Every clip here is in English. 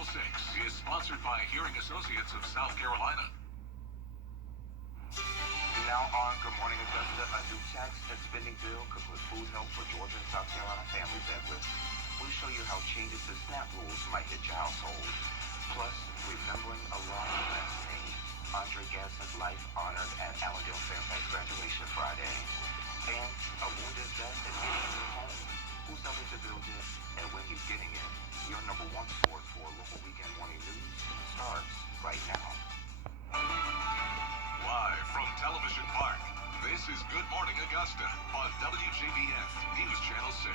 Channel 6 is sponsored by Hearing Associates of South Carolina. Now on Good Morning Augusta, a new tax and spending bill could put food help for Georgia and South Carolina families at risk. We'll show you how changes to SNAP rules might hit your household. Plus, remembering a long last name, Andre Gadsden's life honored at Allendale Fairfax graduation Friday. And a wounded vet is getting a new home. Who's helping to build it and when he's getting it? Your number one source for local weekend morning news starts right now. Live from Television Park, this is Good Morning Augusta on WJBF News Channel 6.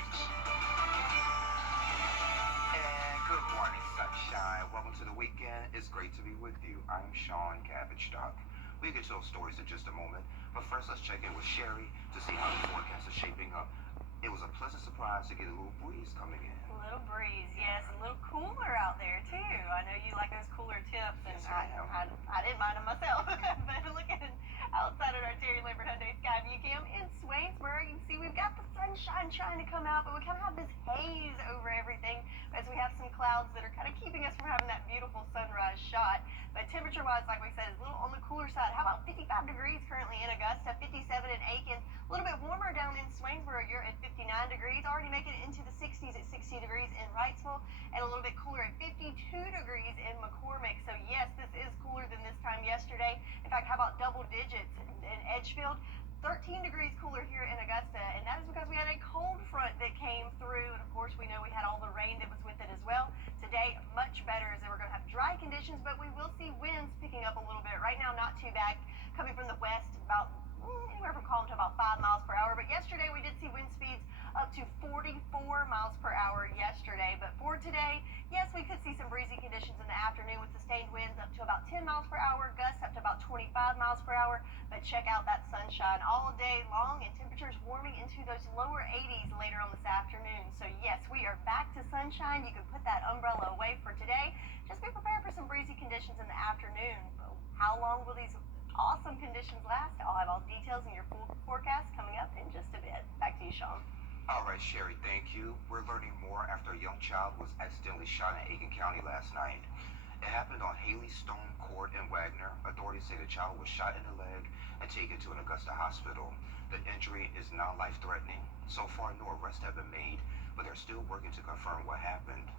And good morning, sunshine. Welcome to the weekend. It's great to be with you. I'm Sean Cabbage Stock. We'll get to those stories in just a moment, but first let's check in with Sherry to see how the forecast is shaping up. It was a pleasant surprise to get a little breeze coming in. A little breeze, yes. A little cooler out there, too. I know you like those cooler tips, and Yes, I didn't mind them myself. But looking outside at our Terry Lambert Hyundai Sky View Cam in Swainsboro, you can see we've got the sunshine trying to come out, but we kind of have this haze over everything as we have some clouds that are kind of keeping us from having that beautiful sunrise shot. But temperature-wise, like we said, is a little on the cooler side. How about 55 degrees currently in Augusta, 57 in Aiken, a little bit warmer down in Swainsboro. You're at 59 degrees, already making it into the 60s at 60 degrees in Wrightsville, and a little bit cooler at 52 degrees in McCormick. So yes, this is cooler than this time yesterday. In fact, how about double digits in Edgefield? 13 degrees cooler here in Augusta, and that is because we had a cold front that came through, and of course we know we had all the rain that was with it as well. Today, much better, as we're going to have dry conditions, but we will see winds picking up a little bit. Right now, not too bad, coming from the west, about anywhere from calm to about 5 miles per hour, but yesterday we did see wind speeds up to 44 miles per hour yesterday. But for today, yes, we could see some breezy conditions in the afternoon with sustained winds up to about 10 miles per hour, gusts up to about 25 miles per hour. But check out that sunshine all day long, and temperatures warming into those lower 80s later on this afternoon. So yes, we are back to sunshine. You can put that umbrella away for today. Just be prepared for some breezy conditions in the afternoon. But how long will these awesome conditions last? I'll have all details in your full forecast coming up in just a bit. Back to you, Sean. All right, Sherry, thank you. We're learning more after a young child was accidentally shot in Aiken County last night. It happened on Haley Stone Court in Wagner. Authorities say the child was shot in the leg and taken to an Augusta hospital. The injury is not life-threatening. So far, no arrests have been made, but they're still working to confirm what happened.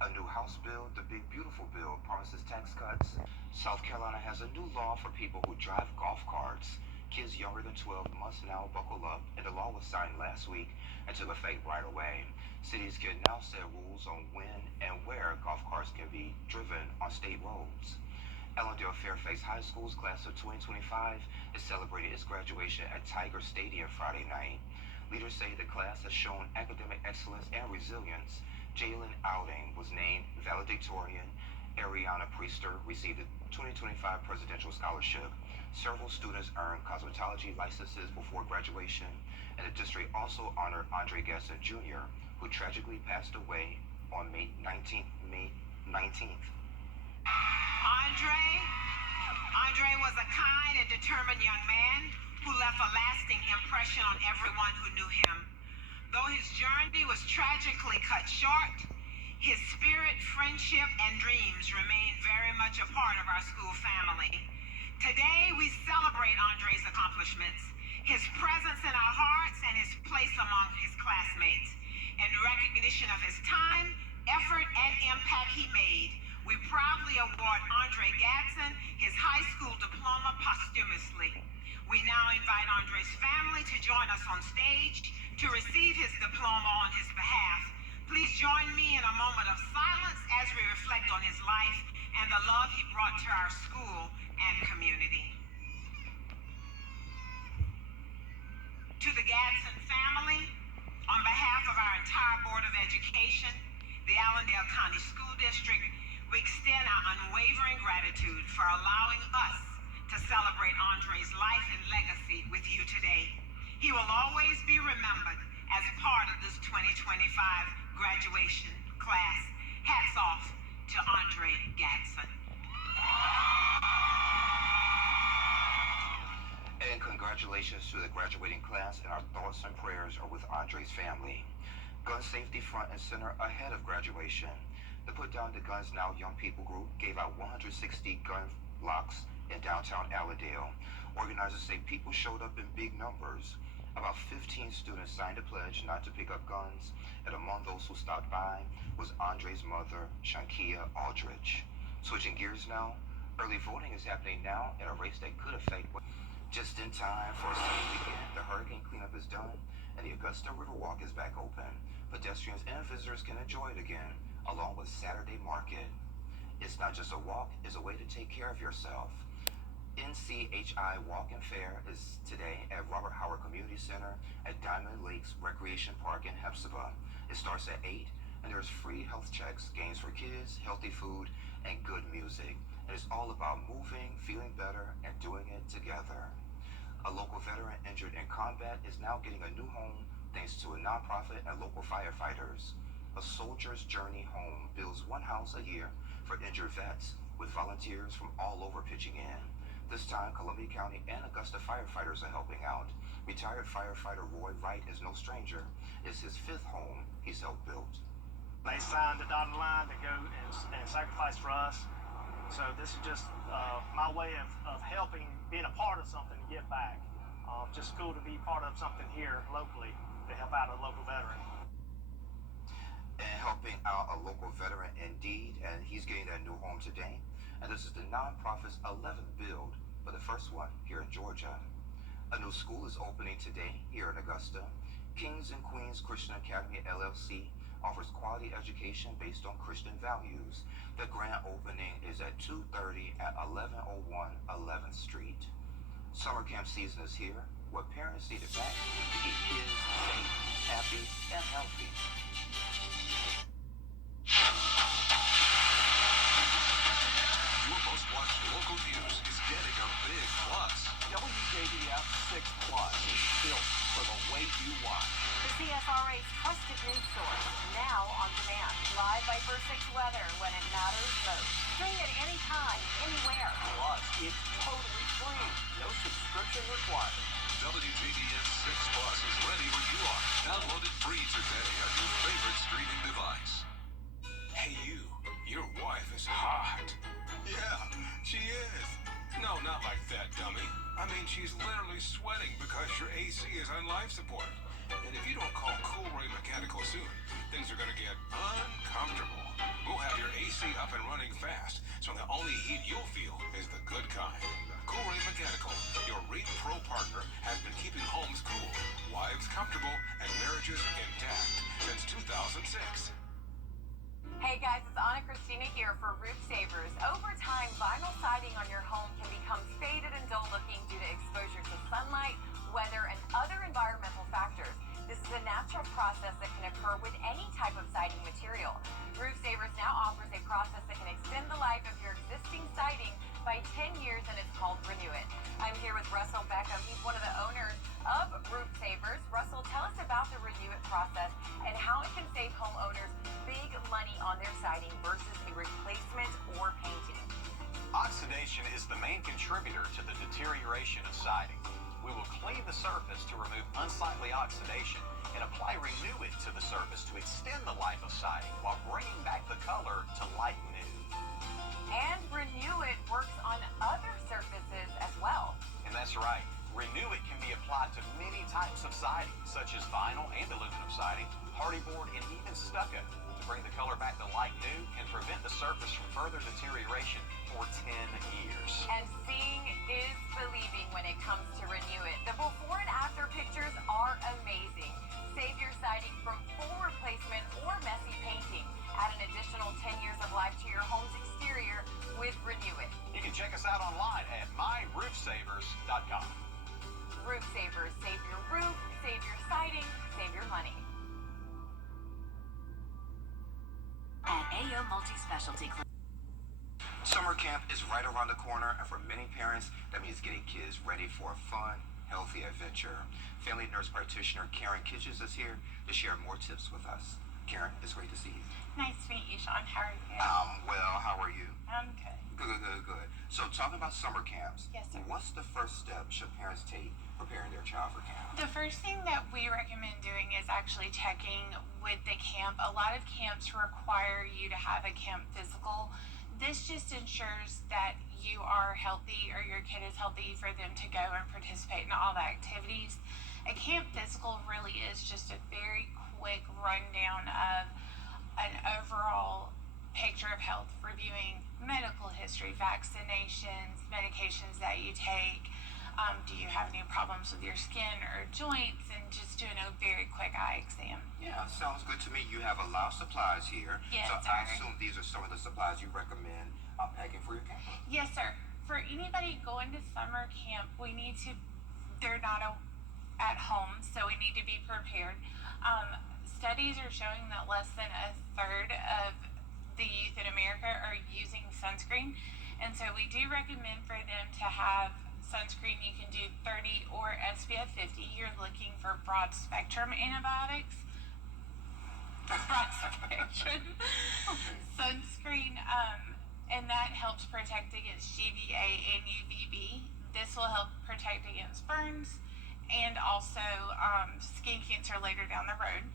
A new House bill, the Big Beautiful Bill, promises tax cuts. South Carolina has a new law for people who drive golf carts. Kids younger than 12 must now buckle up, and the law was signed last week and took effect right away. Cities can now set rules on when and where golf carts can be driven on state roads. Allendale Fairfax High School's class of 2025 is celebrating its graduation at Tiger Stadium Friday night. Leaders say the class has shown academic excellence and resilience. Jalen Outing was named valedictorian. Ariana Priester received the 2025 Presidential Scholarship. Several students earned cosmetology licenses before graduation, and the district also honored Andre Gadsden Jr., who tragically passed away on May 19th. Andre was a kind and determined young man who left a lasting impression on everyone who knew him. Though his journey was tragically cut short, his spirit, friendship, and dreams remain very much a part of our school family. Today, we celebrate Andre's accomplishments, his presence in our hearts, and his place among his classmates. In recognition of his time, effort, and impact he made, we proudly award Andre Gadsden his high school diploma posthumously. We now invite Andre's family to join us on stage to receive his diploma on his behalf. Please join me in a moment of silence as we reflect on his life and the love he brought to our school and community. To the Gadsden family, on behalf of our entire Board of Education, the Allendale County School District, we extend our unwavering gratitude for allowing us to celebrate Andre's life and legacy with you today. He will always be remembered as part of this 2025 graduation class. Hats off to Andre Gadsden. And congratulations to the graduating class, and our thoughts and prayers are with Andre's family. Gun safety front and center ahead of graduation. The Put Down the Guns Now Young People group gave out 160 gun locks in downtown Allendale. Organizers say people showed up in big numbers. About 15 students signed a pledge not to pick up guns, and among those who stopped by was Andre's mother, Shankia Aldrich. Switching gears now, early voting is happening now in a race that could affect. Just in time for a sunny weekend, the hurricane cleanup is done, and the Augusta Riverwalk is back open. Pedestrians and visitors can enjoy it again, along with Saturday Market. It's not just a walk, it's a way to take care of yourself. NCHI Walk and Fair is today at Robert Howard Community Center at Diamond Lakes Recreation Park in Hephzibah. It starts at 8, and there's free health checks, games for kids, healthy food, and good music. And it's all about moving, feeling better, and doing it together. A local veteran injured in combat is now getting a new home thanks to a nonprofit and local firefighters. A Soldier's Journey Home builds one house a year for injured vets, with volunteers from all over pitching in. This time, Columbia County and Augusta firefighters are helping out. Retired firefighter Roy Wright is no stranger. It's his 5th home he's helped build. They signed the dotted line to go and sacrifice for us. So this is just my way of helping, being a part of something to give back. Just cool to be part of something here locally to help out a local veteran. And helping out a local veteran indeed, and he's getting that new home today. And this is the nonprofit's 11th build, but the first one here in Georgia. A new school is opening today here in Augusta. Kings and Queens Christian Academy LLC offers quality education based on Christian values. The grand opening is at 2:30 at 1101 11th Street. Summer camp season is here, where parents need it back to keep kids safe, happy, and healthy. Your most watched local news is getting a big plus. WJBF 6 Plus is built for the way you watch. The CSRA's trusted news source, now on demand. Live by First 6 weather when it matters most. Stream it anytime, anywhere. Plus, it's totally free. No subscription required. WJBF 6 Plus is ready when you are. Download it free today on your favorite streaming device. Hey, you. Your wife is hot. Yeah, she is. No, not like that, dummy. I mean, she's literally sweating because your AC is on life support. And if you don't call Cool Ray Mechanical soon, things are going to get uncomfortable. We'll have your AC up and running fast, so the only heat you'll feel is the good kind. Cool Ray Mechanical, your Rate Pro partner, has been keeping homes cool, wives comfortable, and marriages intact since 2006. Hey guys, it's Anna Christina here for Roof Savers. Over time, vinyl siding on your home can become faded and dull looking due to exposure to sunlight, weather, and other environmental factors. This is a natural process that can occur with any type of siding material. Roof Savers now offers a process that can extend the life of your existing siding by 10 years, and it's called Renew It. I'm here with Russell Beckham. He's one of the owners of Roof Savers. Russell, tell us about the Renew It process and how it can save homeowners big money on their siding versus a replacement or painting. Oxidation is the main contributor to the deterioration of siding. We will clean the surface to remove unsightly oxidation and apply Renew It to the surface to extend the life of siding while bringing back the color to like new. And Renew It works on other surfaces as well. And that's right. Renew It can be applied to many types of siding, such as vinyl and aluminum siding, hardy board, and even stucco, to bring the color back to like new and prevent the surface from further deterioration for 10 years. And seeing is believing when it comes to Renew It. The before and after pictures are amazing. Save your siding from full replacement or messy painting. Add an additional 10 years of life to your home's exterior with Renew It. You can check us out online at myroofsavers.com. Roof Savers, save your roof, save your siding, save your money. At AO Multi-Specialty Clinic. Summer camp is right around the corner, and for many parents, that means getting kids ready for a fun, healthy adventure. Family nurse practitioner Karen Kitchens is here to share more tips with us. Karen, it's great to see you. Nice to meet you, Sean. How are you? Well, how are you? I'm good. Good. So talking about summer camps, Yes, sir. what's the first step should parents take preparing their child for camp? The first thing that we recommend doing is actually checking with the camp. A lot of camps require you to have a camp physical. This just ensures that you are healthy or your kid is healthy for them to go and participate in all the activities. A camp physical really is just a very quick rundown of an overall picture of health, reviewing medical history, vaccinations, medications that you take. Do you have any problems with your skin or joints, and just doing a very quick eye exam. Yeah, sounds good to me. You have a lot of supplies here. Yes, so sir. I assume these are some of the supplies you recommend packing for your camp. Yes, sir. For anybody going to summer camp, they're not at home, so we need to be prepared. Studies are showing that less than a third of the youth in America are using sunscreen, and so we do recommend for them to have sunscreen. You can do 30 or SPF 50. You're looking for broad spectrum antibiotics. Broad spectrum sunscreen, and that helps protect against GVA and UVB. This will help protect against burns and also skin cancer later down the road.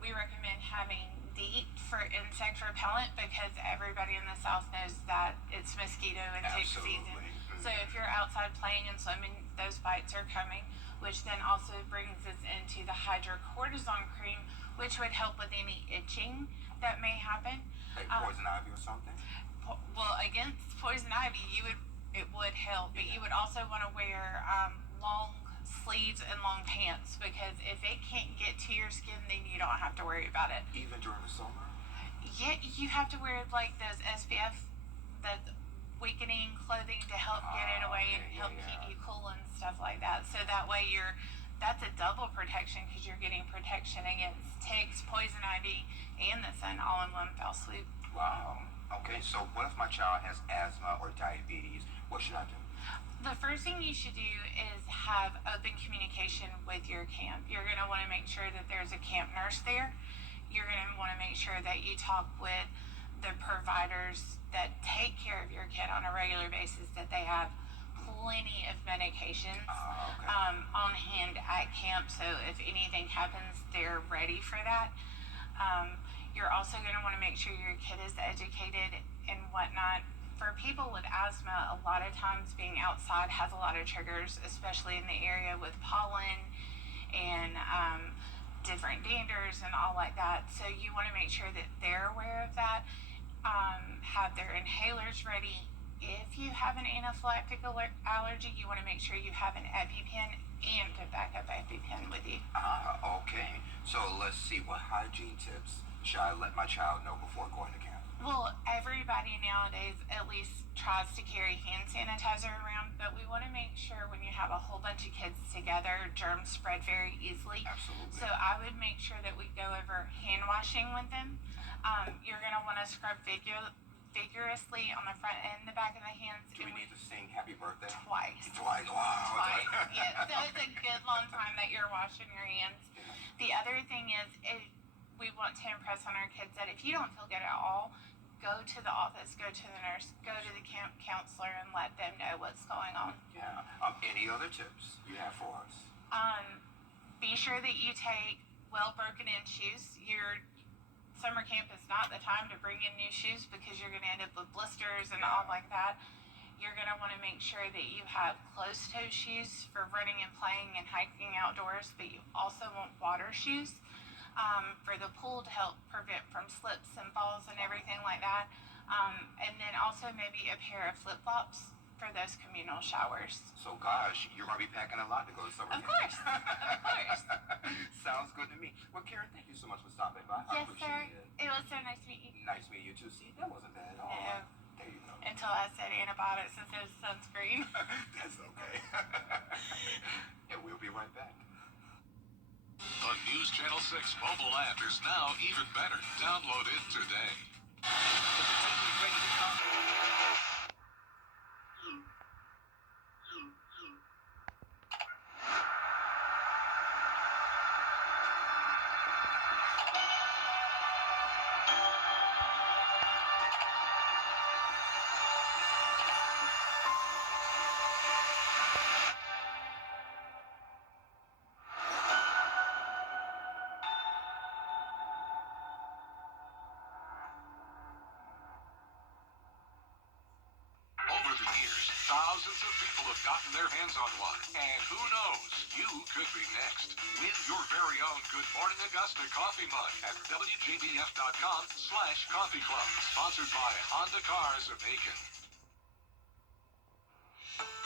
We recommend having DEET for insect repellent because everybody in the South knows that it's mosquito and tick season. So if you're outside playing and swimming, those bites are coming, which then also brings us into the hydrocortisone cream, which would help with any itching that may happen. Like poison ivy or something? Well, against poison ivy, it would help, but you would also want to wear long sleeves and long pants, because if it can't get to your skin, then you don't have to worry about it. Even during the summer? Yeah, you have to wear like those SPF, the weakening clothing to help get it away and help keep you cool and stuff like that. So that way that's a double protection, because you're getting protection against ticks, poison ivy, and the sun all in one fell swoop. Wow. Okay, so what if my child has asthma or diabetes? What should I do? The first thing you should do is have open communication with your camp. You're going to want to make sure that there's a camp nurse there. You're going to want to make sure that you talk with the providers that take care of your kid on a regular basis, that they have plenty of medications on hand at camp, so if anything happens, they're ready for that. You're also going to want to make sure your kid is educated and whatnot. For people with asthma, a lot of times being outside has a lot of triggers, especially in the area with pollen and different danders and all like that. So you want to make sure that they're aware of that. Have their inhalers ready. If you have an anaphylactic allergy, you want to make sure you have an EpiPen and a backup EpiPen with you. Okay. So let's see, what hygiene tips should I let my child know before going to camp? Well, everybody nowadays at least tries to carry hand sanitizer around, but we want to make sure when you have a whole bunch of kids together, germs spread very easily. Absolutely. So I would make sure that we go over hand washing with them. You're going to want to scrub vigorously on the front and the back of the hands. Do we need to sing happy birthday? Twice. Twice. Wow. Twice. Yes, that was a good long time that you're washing your hands. The other thing is, we want to impress on our kids that if you don't feel good at all, go to the office, go to the nurse, go to the camp counselor, and let them know what's going on. Yeah. Any other tips you have for us? Be sure that you take well broken in shoes. Your summer camp is not the time to bring in new shoes, because you're going to end up with blisters and all like that. You're going to want to make sure that you have closed-toe shoes for running and playing and hiking outdoors, but you also want water shoes for the pool to help prevent from slips and falls and everything like that. And then also maybe a pair of flip-flops for those communal showers. So, gosh, you're going to be packing a lot to go to summer camp. Of course. Of course. Sounds good to me. Well, Karen, thank you so much for stopping by. I Yes, sir. appreciate it. It was so nice to meet you. Nice meeting you, too. See, that wasn't bad at all. No. There you go. Until I said antibiotics instead of sunscreen. That's okay. And we'll be right back. The News Channel 6 mobile app is now even better. Download it today. Thousands of people have gotten their hands on one. And who knows, you could be next. Win your very own Good Morning Augusta coffee mug at WJBF.com/coffee club. Sponsored by Honda Cars of Aiken.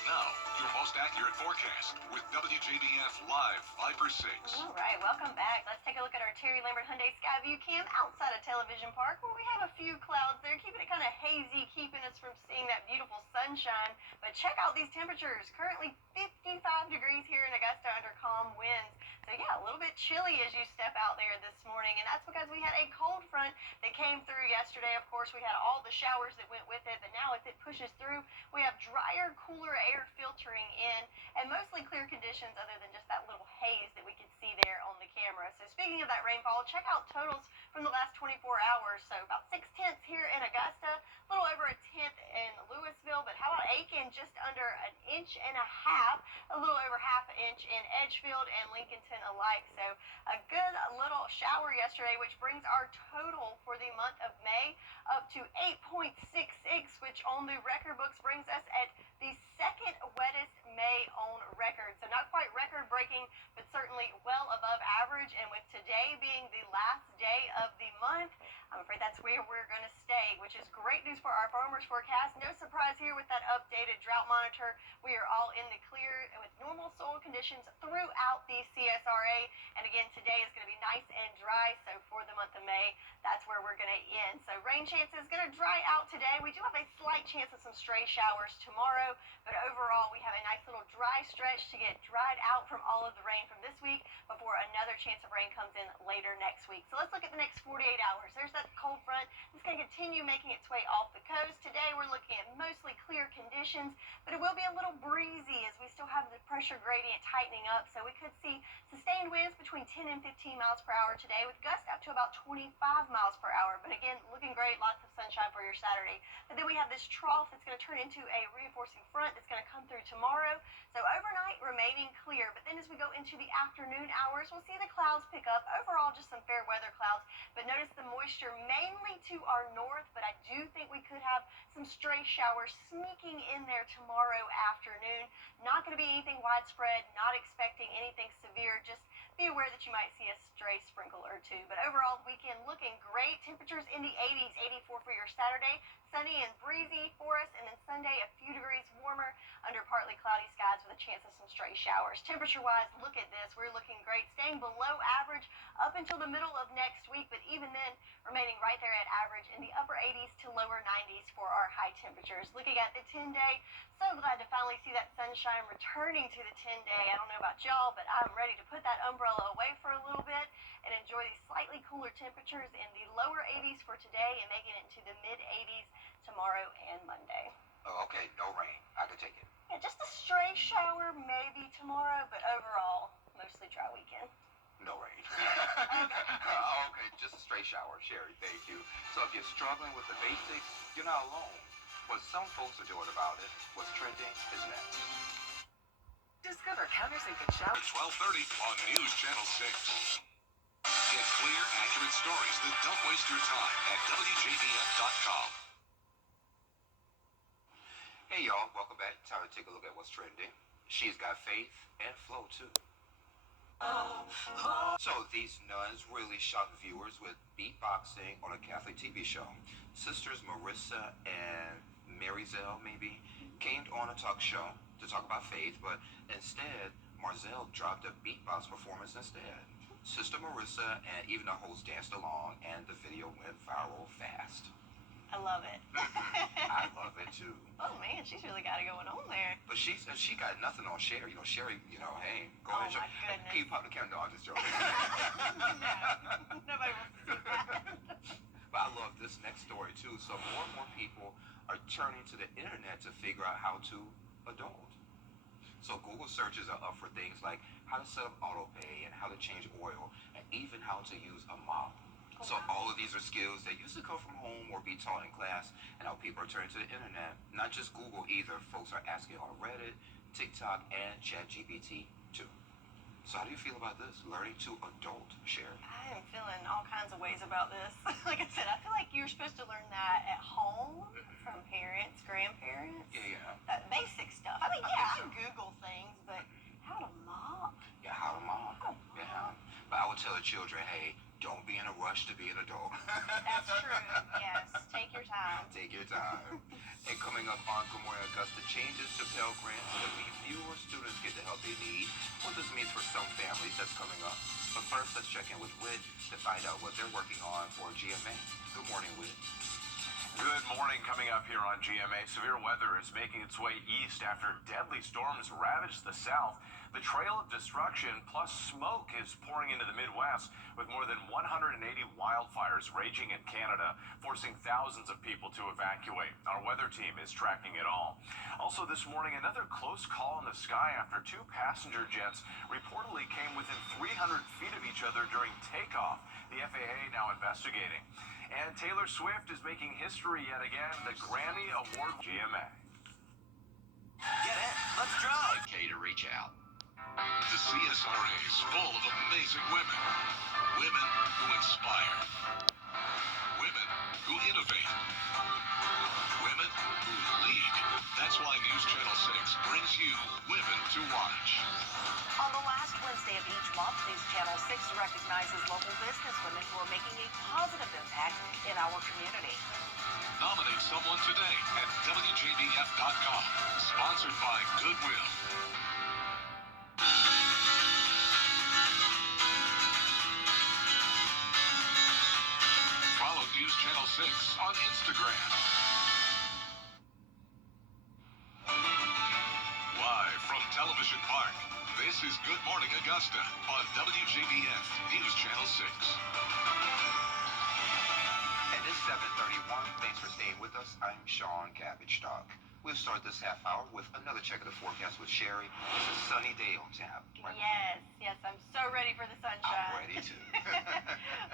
Now, your most accurate forecast with WJBF Live 5/6. All right, welcome back. Let's take a look at our Terry Lambert Hyundai Skyview Cam outside of Television Park, where we have a few clouds there, keeping it kind of hazy, keeping us from seeing that beautiful sunshine. But check out these temperatures. Currently 55 degrees here in Augusta under calm winds. So yeah, a little bit chilly as you step out there this morning, and that's because we had a cold front that came through yesterday. Of course, we had all the showers that went with it, but now as it pushes through, we have drier, cooler air filtering in, and mostly clear conditions other than just that little haze that we can see there on the camera. So speaking of that rainfall, check out totals from the last 24 hours. So about 6/10 here in Augusta, a little over 1/10 in Louisville, but how about Aiken, just under 1.5 inches, a little over 1/2 inch in Edgefield and Lincolnton alike. So a good little shower yesterday, which brings our total for the month of May up to 8.66, which on the record books brings us at the second wettest May on record. So not quite record breaking, but certainly well above average. And with today being the last day of the month, I'm afraid that's where we're going to stay, which is great news for our farmers forecast. No surprise here with that updated drought monitor. We are all in the clear with normal soil conditions throughout the CSRA. And again, today is going to be nice and dry. So for the month of May, that's where we're going to end. So rain chances going to dry out today. We do have a slight chance of some stray showers tomorrow, but overall we have a nice little dry stretch to get dried out from all of the rain from this week before another chance of rain comes in later next week. So let's look at the next 48 hours. There's that cold front. It's going to continue making its way off the coast. Today we're looking at mostly clear conditions, but it will be a little breezy as we still have the pressure gradient tightening up. So we could see sustained winds between 10 and 15 miles per hour today, with gusts up to about 25 miles per hour. But again, looking great, lots of sunshine for your Saturday. But then we have this trough that's going to turn into a reinforcing front that's going to come through tomorrow. So overnight remaining clear, but then as we go into the afternoon hours, we'll see the clouds pick up. Overall, just some fair weather clouds, but notice the moisture mainly to our north, but I do think we could have some stray showers sneaking in there tomorrow afternoon. Not going to be anything widespread, not expecting anything severe, just be aware that you might see a stray sprinkle or two. But overall, the weekend looking great. Temperatures in the 80s, 84 for your Saturday. Sunny and breezy for us, and then Sunday a few degrees warmer under partly cloudy skies with a chance of some stray showers. Temperature-wise, look at this. We're looking great, staying below average up until the middle of next week, but even then remaining right there at average in the upper 80s to lower 90s for our high temperatures. Looking at the 10-day, so glad to finally see that sunshine returning to the 10-day. I don't know about y'all, but I'm ready to put that umbrella away for a little bit and enjoy these slightly cooler temperatures in the lower 80s for today and making it into the mid-80s tomorrow and Monday. Oh, okay, no rain. I can take it. Yeah, just a stray shower maybe tomorrow, but overall, mostly dry weekend. No rain. Okay. Okay, just a straight shower, Sherry. Thank you. So if you're struggling with the basics, you're not alone. What some folks are doing about it, what's trending is next. Discover countersinking shower. 12:30 on News Channel 6. Get clear, accurate stories that don't waste your time at WJBF.com. Hey y'all, welcome back. Time to take a look at what's trending. She's got faith and flow too. So these nuns really shocked viewers with beatboxing on a Catholic TV show. Sisters Marissa and Maryzelle, maybe, came on a talk show to talk about faith, but instead, Marzelle dropped a beatbox performance instead. Sister Marissa and even the host danced along, and the video went viral fast. I love it. I love it too. Oh man, she's really got it going on there. But she got nothing on Sherry. Sherry, hey, go Oh ahead. my goodness. Can you pop the camera? No, I'm just joking. No, nobody wants to see that. But I love this next story too. So more and more people are turning to the internet to figure out how to adult. So Google searches are up for things like how to set up auto pay and how to change oil and even how to use a mop. So all of these are skills that used to come from home or be taught in class, and now people are turning to the internet. Not just Google either. Folks are asking on Reddit, TikTok, and ChatGPT too. So how do you feel about this? Learning to adult, Sherry? I am feeling all kinds of ways about this. Like I said, I feel like you're supposed to learn that at home from parents, grandparents. Yeah. That basic stuff. I mean, yeah, I Google things, but how to mop? Yeah, how to mom. How to Yeah. mop? But I would tell the children, hey, don't be in a rush to be an adult. That's true. Yes, take your time. Take your time. And coming up on Good Morning Augusta, changes to Pell Grants that mean fewer students get the help they need. What this means for some families, that's coming up. But first, let's check in with Whit to find out what they're working on for GMA. Good morning, Whit. Good morning. Coming up here on GMA, severe weather is making its way east after deadly storms ravaged the south. The trail of destruction plus smoke is pouring into the Midwest, with more than 180 wildfires raging in Canada, forcing thousands of people to evacuate. Our weather team is tracking it all. Also this morning, another close call in the sky after two passenger jets reportedly came within 300 feet of each other during takeoff. The FAA now investigating. And Taylor Swift is making history yet again, the Grammy Award GMA. Get in. Let's drive. Okay to reach out. The CSRA is full of amazing women. Women who inspire. Women who innovate. Women who lead. That's why News Channel 6 brings you Women to Watch. On the last Wednesday of each month, News Channel 6 recognizes local businesswomen who are making a positive impact in our community. Nominate someone today at WJBF.com. Sponsored by Goodwill. Follow News Channel 6 on Instagram. Live from Television Park, this is Good Morning Augusta on WJBF News Channel 6. And it's 7:31. Thanks for staying with us. I'm Sean Cabbage Stock. We'll start this half hour with another check of the forecast with Sherry. It's a sunny day on tap. Right? Yes, I'm so ready for the sunshine. I'm ready too.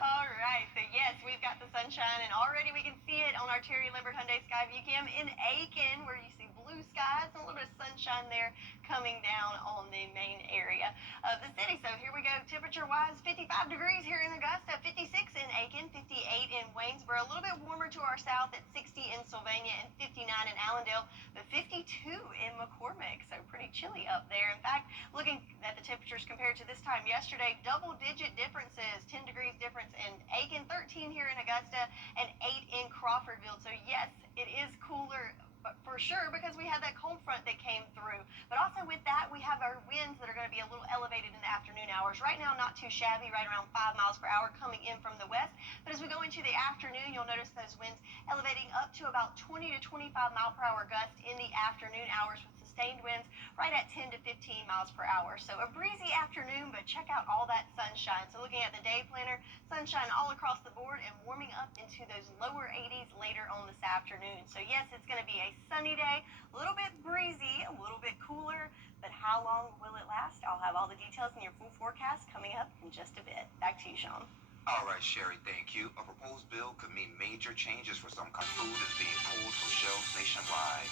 All right, so yes, we've got the sunshine, and already we can see it on our Terry Limbert Hyundai Skyview Cam in Aiken, where you see blue skies and a little bit of sunshine there coming down on the main area of the city. So here we go, temperature-wise, 55 degrees here in Augusta, 56 in Aiken, 58 in Waynesboro, a little bit warmer to our south at 60 in Sylvania and 59 in Allendale, but 52 in McCormick, so pretty chilly up there. In fact, looking at the temperatures compared to this time yesterday, double-digit differences, 10 degrees difference in Aiken, 13 here in Augusta, and 8 in Crawfordville. So yes, it is cooler, but for sure, because we had that cold front that came through. But also with that, we have our winds that are going to be a little elevated in the afternoon hours. Right now, not too shabby, right around 5 miles per hour coming in from the west. But as we go into the afternoon, you'll notice those winds elevating up to about 20 to 25 mile per hour gusts in the afternoon hours, with sustained winds right at 10 to 15 miles per hour. So a breezy afternoon, but check out all that sunshine. So looking at the day planner, sunshine all across the board and warming up into those lower 80s later on this afternoon. So yes, it's going to be a sunny day, a little bit breezy, a little bit cooler, but how long will it last? I'll have all the details in your full forecast coming up in just a bit. Back to you, Sean. All right, Sherry, thank you. A proposed bill could mean major changes for some kind. Food is being pulled from shelves nationwide.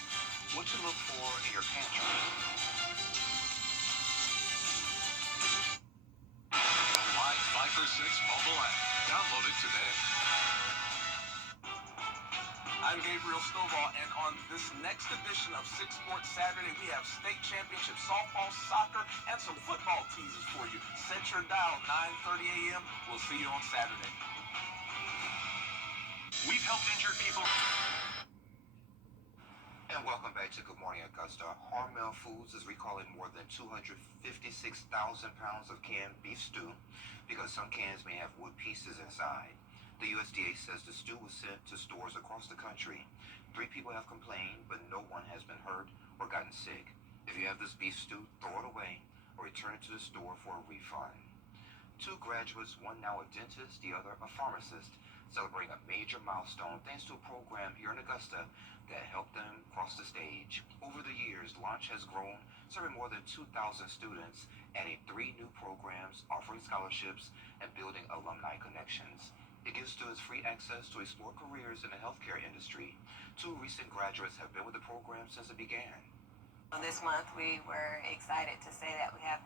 What to look for in your pantry? The Live 5 for 6 mobile app. Download it today. I'm Gabriel Stovall, and on this next edition of 6 Sports Saturday, we have state championship softball, soccer, and some football teasers for you. Set your dial, 9:30 a.m. We'll see you on Saturday. We've helped injured people. And welcome back to Good Morning Augusta. Hormel Foods is recalling more than 256,000 pounds of canned beef stew because some cans may have wood pieces inside. The USDA says the stew was sent to stores across the country. 3 people have complained, but no one has been hurt or gotten sick. If you have this beef stew, throw it away or return it to the store for a refund. 2 graduates, one now a dentist, the other a pharmacist, celebrating a major milestone thanks to a program here in Augusta that helped them cross the stage. Over the years, Launch has grown, serving more than 2,000 students, adding 3 new programs, offering scholarships, and building alumni connections. It gives students free access to explore careers in the healthcare industry. 2 recent graduates have been with the program since it began. This month, we were excited to say that we have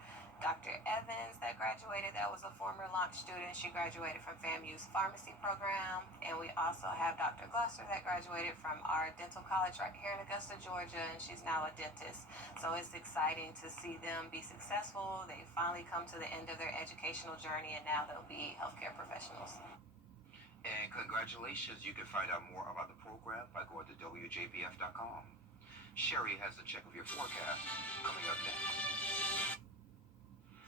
Dr. Evans that graduated, that was a former launch student. She graduated from FAMU's pharmacy program. And we also have Dr. Glusser that graduated from our dental college right here in Augusta, Georgia, and she's now a dentist. So it's exciting to see them be successful. They finally come to the end of their educational journey, and now they'll be healthcare professionals. And congratulations, you can find out more about the program by going to WJBF.com. Sherry has a check of your forecast coming up next.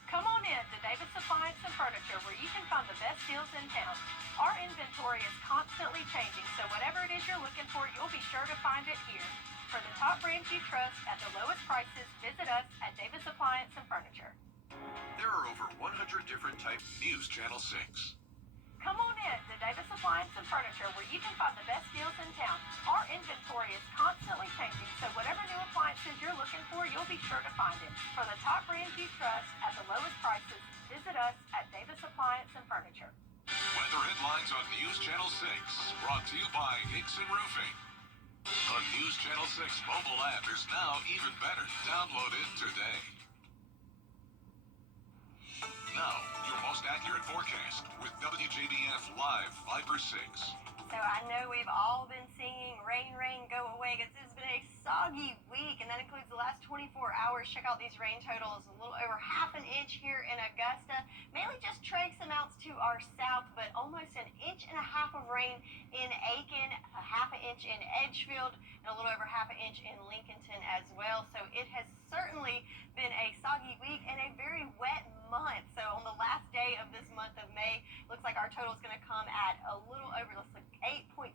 Come on in to Davis Appliance and Furniture, where you can find the best deals in town. Our inventory is constantly changing, so whatever it is you're looking for, you'll be sure to find it here. For the top brands you trust at the lowest prices, visit us at Davis Appliance and Furniture. There are over 100 different types. News Channel 6. Come on in to Davis Appliance and Furniture, where you can find the best deals in town. Our inventory is constantly changing, so whatever new appliances you're looking for, you'll be sure to find it. For the top brands you trust at the lowest prices, visit us at Davis Appliance and Furniture. Weather headlines on News Channel 6, brought to you by Hickson Roofing. The News Channel 6 mobile app is now even better. Download it today. Now, your most accurate forecast with WJBF Live 5/6. So I know we've all been singing Rain, Rain, Go Away, because it's been a soggy week, and that includes the last 24 hours. Check out these rain totals, a little over half an inch here in Augusta. Mainly just trace amounts to our south, but almost an inch and a half of rain in Aiken, a half an inch in Edgefield, and a little over half an inch in Lincolnton as well. So it has certainly been a soggy week and a very wet month. So on the last day of this month of May, looks like our total is going to come at a little over, let's look, 8.66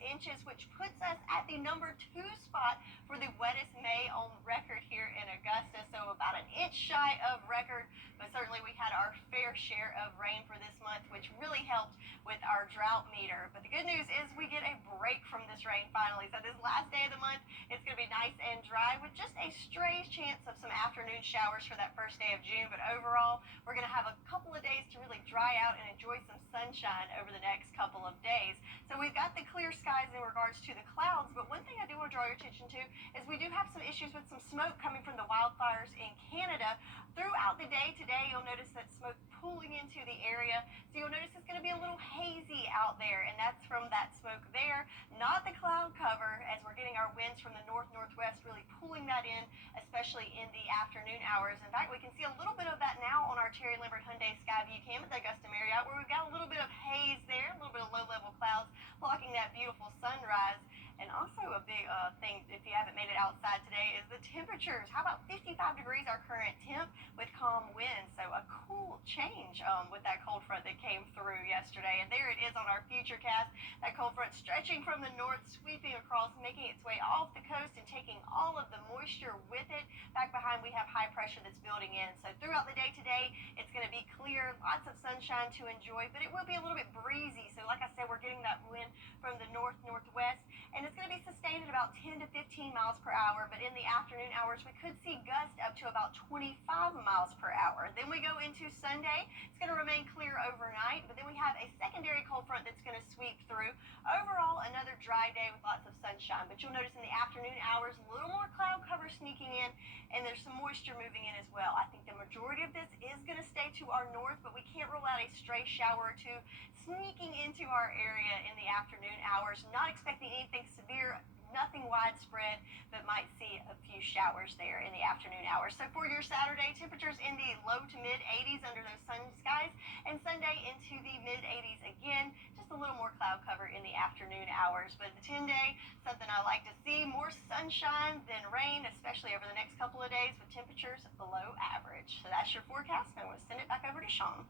inches, which puts us at the number 2 spot for the wettest May on record here in Augusta. So about an inch shy of record, but certainly we had our fair share of rain for this month, which really helped with our drought meter. But the good news is we get a break from this rain finally. So this last day of the month, it's going to be nice and dry with just a stray chance of some afternoon showers for that first day of June. But overall, we're going to have a couple of days to really dry out and enjoy some sunshine over the next couple of days. So we've got the clear skies in regards to the clouds, but one thing I do want to draw your attention to is we do have some issues with some smoke coming from the wildfires in Canada. Throughout the day today, you'll notice that smoke pooling into the area. So you'll notice it's going to be a little hazy out there, and that's from that smoke there, not the cloud cover, as we're getting our winds from the north-northwest really pulling that in, especially in the afternoon hours. In fact, we can see a little bit of that now on our Terry Lambert Hyundai Skyview cam at the Augusta Marriott, where we've got a little bit of haze there, a little bit of low-level clouds blocking that beautiful sunrise. And also a big thing, if you haven't made it outside today, is the temperatures. How about 55 degrees our current temp with calm winds? So a cool change with that cold front that came through yesterday. And there it is on our futurecast. That cold front stretching from the north, sweeping across, making its way off the coast and taking all of the moisture with it. Back behind we have high pressure that's building in. So throughout the day today, it's going to be clear, lots of sunshine to enjoy, but it will be a little bit breezy. So like I said, we're getting that wind from the north-northwest. And it's going to be sustained at about 10 to 15 miles per hour, but in the afternoon hours, we could see gusts up to about 25 miles per hour. Then we go into Sunday. It's going to remain clear overnight, but then we have a secondary cold front that's going to sweep through. Overall, another dry day with lots of sunshine, but you'll notice in the afternoon hours, a little more cloud cover sneaking in, and there's some moisture moving in as well. I think the majority of this is going to stay to our north, but we can't rule out a stray shower or two sneaking into our area in the afternoon hours. Not expecting anything severe, nothing widespread, but might see a few showers there in the afternoon hours. So for your Saturday, temperatures in the low to mid 80s under those sun skies, and Sunday into the mid 80s again, just a little more cloud cover in the afternoon hours. But the 10-day, something I like to see, more sunshine than rain, especially over the next couple of days with temperatures below average. So that's your forecast, and I'm going to send it back over to Sean.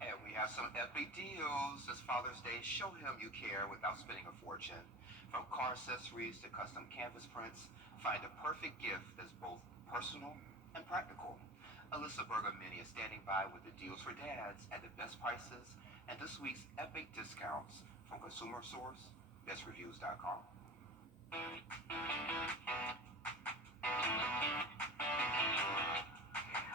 And we have some epic deals this Father's Day. Show him you care without spending a fortune. From car accessories to custom canvas prints, find a perfect gift that's both personal and practical. Alyssa Bergamini is standing by with the deals for dads at the best prices and this week's epic discounts from Consumer Source, bestreviews.com.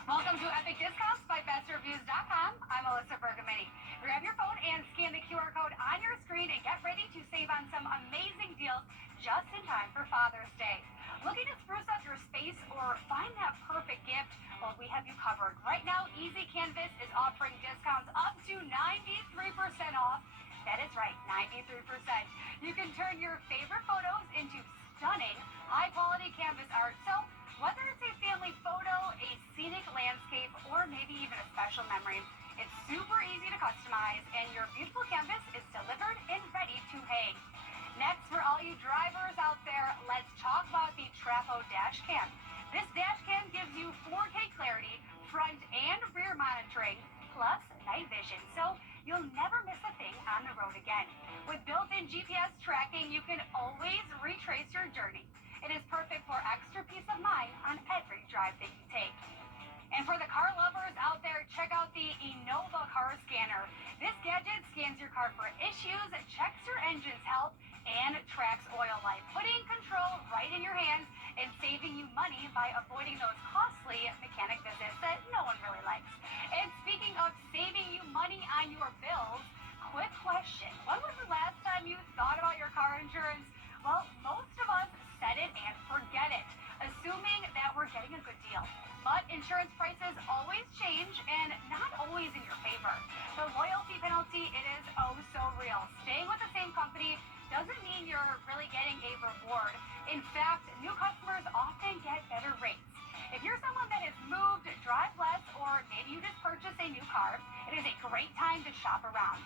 Welcome to Epic Discounts by bestreviews.com. I'm Alyssa Bergamini. Grab your phone and scan the QR code on your screen and get ready to save on some amazing deals just in time for Father's Day. Looking to spruce up your space or find that perfect gift? well, we have you covered. Right now, Easy Canvas is offering discounts up to 93% off. That is right, 93%. You can turn your favorite photos into stunning, high-quality canvas art. So whether it's a family photo, a scenic landscape, or maybe even a special memory, it's super easy to customize, and your beautiful canvas is delivered and ready to hang. Next, for all you drivers out there, let's talk about the Trapo dash cam. This dash cam gives you 4K clarity, front and rear monitoring, plus night vision, so you'll never miss a thing on the road again. With built-in GPS tracking, you can always retrace your journey. It is perfect for extra peace of mind on every drive that you take. And for the car lovers out there, check out the Innova car scanner. This gadget scans your car for issues, checks your engine's health, and tracks oil life, putting control right in your hands and saving you money by avoiding those costly mechanic visits that no one really likes. And speaking of saving you money on your bills, quick question. When was the last time you thought about your car insurance? Well, most of us set it and forget it, assuming that we're getting a good deal. But insurance prices always change and not always in your favor. The loyalty penalty, it is oh so real. Staying with the same company doesn't mean you're really getting a reward. In fact, new customers often get better rates. If you're someone that has moved, drive less, or maybe you just purchased a new car, it is a great time to shop around.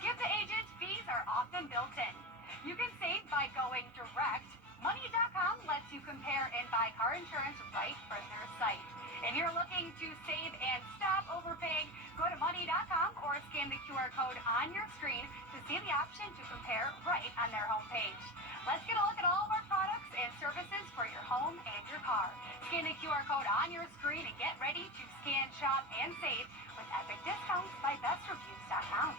Skip the agent, fees are often built in. You can save by going direct. Money.com lets you compare and buy car insurance right from their site. If you're looking to save and stop overpaying, go to money.com or scan the QR code on your screen to see the option to compare right on their homepage. Let's get a look at all of our products and services for your home and your car. Scan the QR code on your screen and get ready to scan, shop, and save with epic discounts by bestreviews.com.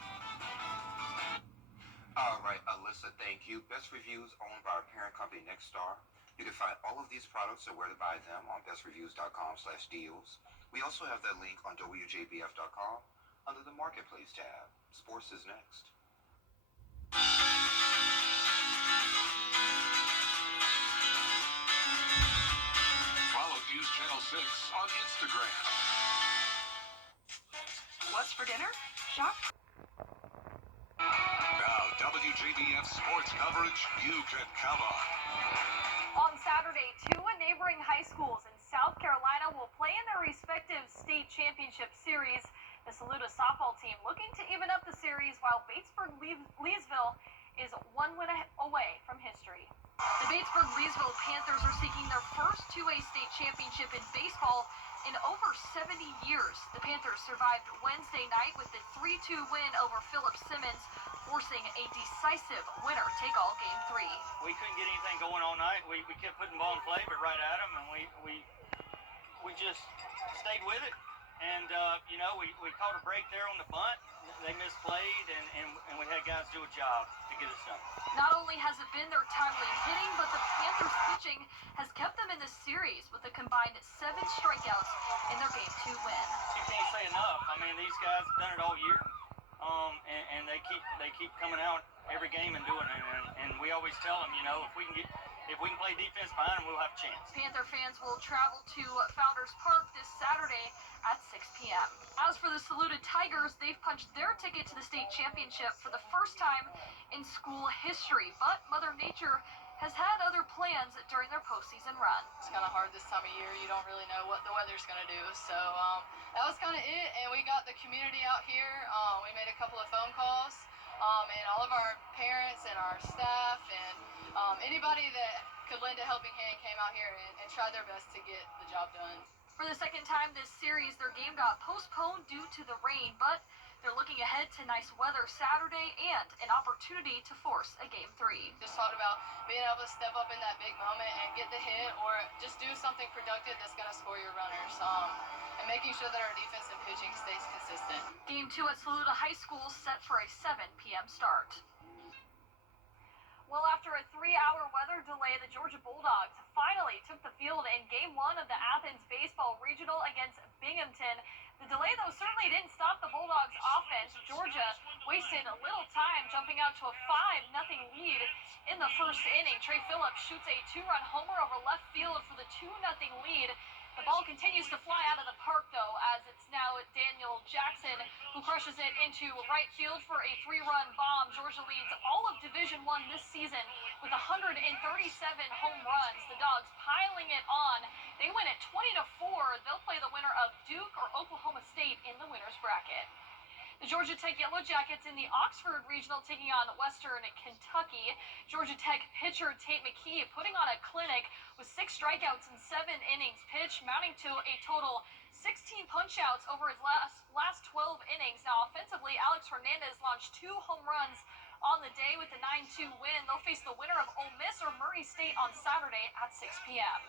All right, Alyssa, thank you. Best Reviews owned by our parent company, Nexstar. You can find all of these products and where to buy them on bestreviews.com/deals. We also have that link on WJBF.com under the Marketplace tab. Sports is next. Follow News Channel 6 on Instagram. What's for dinner? Shop. Now, WJBF sports coverage you can count on. On Saturday, two neighboring high schools in South Carolina will play in their respective state championship series. The Saluda softball team looking to even up the series, while Batesburg-Leesville is one win away from history. The Batesburg-Leesville Panthers are seeking their first 2A state championship in baseball in over 70 years. The Panthers survived Wednesday night with a 3-2 win over Philip Simmons, forcing a decisive winner-take-all Game 3. We couldn't get anything going all night. We kept putting ball in play, but right at them, and we just stayed with it. And, we caught a break there on the bunt. They misplayed, and we had guys do a job to get us done. Not only has it been their timely hitting, but the Panthers' pitching has kept them in this series with a combined 7 strikeouts in their Game 2 win. You can't say enough. I mean, these guys have done it all year, and they keep coming out every game and doing it. And we always tell them, if we can play defense behind them, we'll have a chance. Panther fans will travel to Founders Park this Saturday at 6 p.m. As for the Saluda Tigers, they've punched their ticket to the state championship for the first time in school history, but Mother Nature has had other plans during their postseason run. It's kind of hard this time of year. You don't really know what the weather's going to do. So that was kind of it, and we got the community out here. We made a couple of phone calls, and all of our parents and our staff and anybody that could lend a helping hand came out here and tried their best to get the job done. For the second time this series, their game got postponed due to the rain, but they're looking ahead to nice weather Saturday and an opportunity to force a Game 3. Just talked about being able to step up in that big moment and get the hit, or just do something productive that's going to score your runners, and making sure that our defense and pitching stays consistent. Game 2 at Saluda High School set for a 7 p.m. start. Well, after a 3-hour weather delay, the Georgia Bulldogs finally took the field in Game 1 of the Athens Baseball Regional against Binghamton. The delay, though, certainly didn't stop the Bulldogs' offense. Georgia wasted a little time, jumping out to a 5-0 lead in the first inning. Trey Phillips shoots a 2-run homer over left field for the 2-0 lead. The ball continues to fly out of the park, though, as it's now Daniel Jackson who crushes it into right field for a 3-run bomb. Georgia leads all of Division I this season with 137 home runs. The Dogs piling it on. They win at 20-4. They'll play the winner of Duke or Oklahoma State in the winner's bracket. The Georgia Tech Yellow Jackets in the Oxford Regional taking on Western Kentucky. Georgia Tech pitcher Tate McKee putting on a clinic with 6 strikeouts in 7 innings pitched, mounting to a total 16 punch-outs over his last 12 innings. Now, offensively, Alex Hernandez launched 2 home runs on the day with the 9-2 win. They'll face the winner of Ole Miss or Murray State on Saturday at 6 p.m.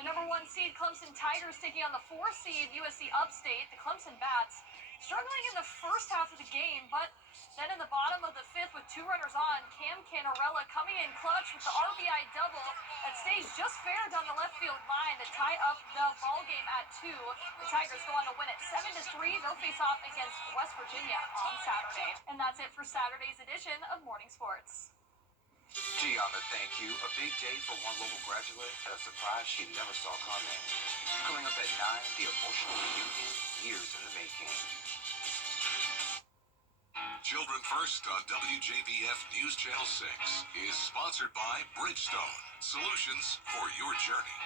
The number 1 seed Clemson Tigers taking on the 4 seed USC Upstate. The Clemson Bats struggling in the first half of the game, but then in the bottom of the 5th with 2 runners on, Cam Canarella coming in clutch with the RBI double that stays just fair down the left field line to tie up the ball game at 2. The Tigers go on to win at 7-3. They'll face off against West Virginia on Saturday. And that's it for Saturday's edition of Morning Sports. Gianna, thank you. A big day for one local graduate at a surprise she never saw coming. Coming up at 9, the emotional reunion, years in the making. Children First on WJBF News Channel 6 is sponsored by Bridgestone, solutions for your journey.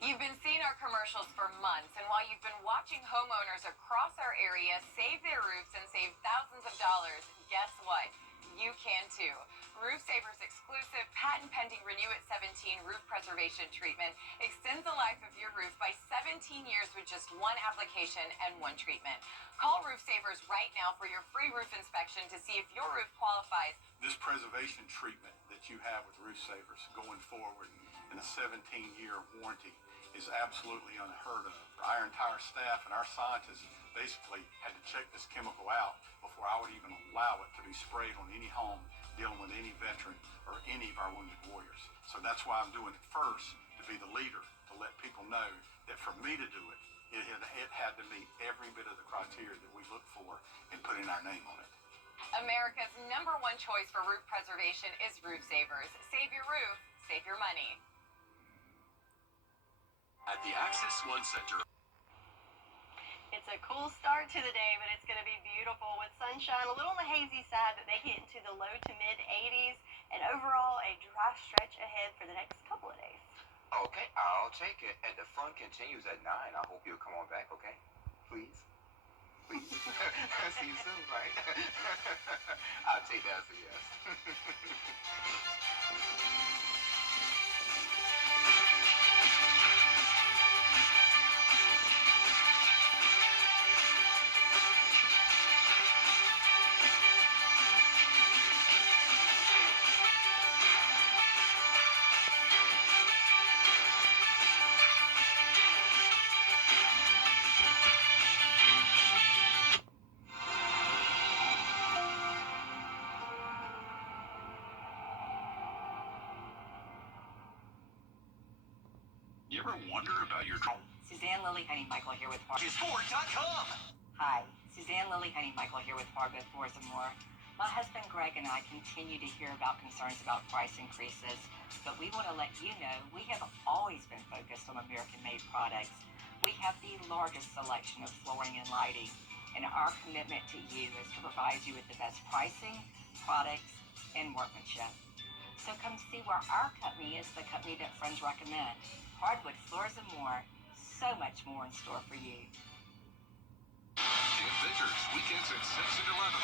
You've been seeing our commercials for months, and while you've been watching homeowners across our area save their roofs and save thousands of dollars, guess what? You can too. Roof Saver's exclusive patent-pending Renew at 17 roof preservation treatment extends the life of your roof by 17 years with just 1 application and 1 treatment. Call Roof Savers right now for your free roof inspection to see if your roof qualifies. This preservation treatment that you have with Roof Savers going forward in a 17-year warranty is absolutely unheard of. Our entire staff and our scientists basically had to check this chemical out before I would even allow it to be sprayed on any home dealing with any veteran or any of our wounded warriors. So that's why I'm doing it first, to be the leader, to let people know that for me to do it, it had to meet every bit of the criteria that we look for in putting our name on it. America's #1 choice for roof preservation is Roof Savers. Save your roof, save your money. At the Access One Center. It's a cool start to the day, but it's going to be beautiful with sunshine, a little on the hazy side, but they get into the low to mid 80s, and overall a dry stretch ahead for the next couple of days. Okay, I'll take it. And the fun continues at 9. I hope you'll come on back, okay? Please? Please. See you soon, right? I'll take that as a yes. You ever wonder about your Suzanne Lily Honeymichael here with Sport.com. Hi, Suzanne Lily Honeymichael here with Fargo Floors and More. My husband Greg and I continue to hear about concerns about price increases, but we want to let you know we have always been focused on American-made products. We have the largest selection of flooring and lighting, and our commitment to you is to provide you with the best pricing, products, and workmanship. So come see where our company is the company that friends recommend. Hardwood Floors and More, so much more in store for you. Kim Vickers, weekends at 6 and 11